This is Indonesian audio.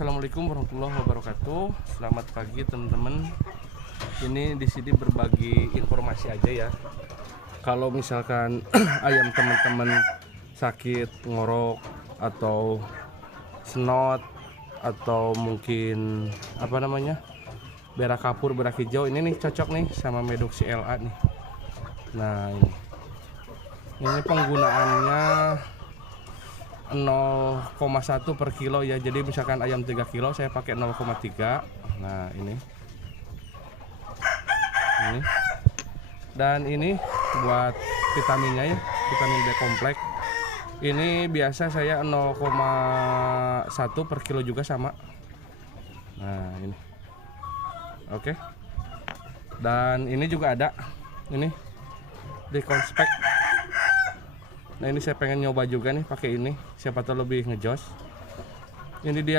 Assalamualaikum warahmatullahi wabarakatuh. Selamat pagi teman-teman. Ini di sini berbagi informasi aja ya. Kalau misalkan ayam teman-teman sakit ngorok atau snot atau mungkin berak kapur, berak hijau, ini nih cocok nih sama Medox CLA nih. Nah, ini penggunaannya 0,1 per kilo ya. Jadi misalkan ayam 3 kilo saya pakai 0,3. Nah, ini. Dan ini buat vitaminnya ya, vitamin B kompleks. Ini biasa saya 0,1 per kilo juga sama. Nah, ini. Oke. Dan ini juga ada. Ini di konspek. Nah, ini saya pengen nyoba juga nih pakai ini. Siapa tahu lebih ngejos. Ini dia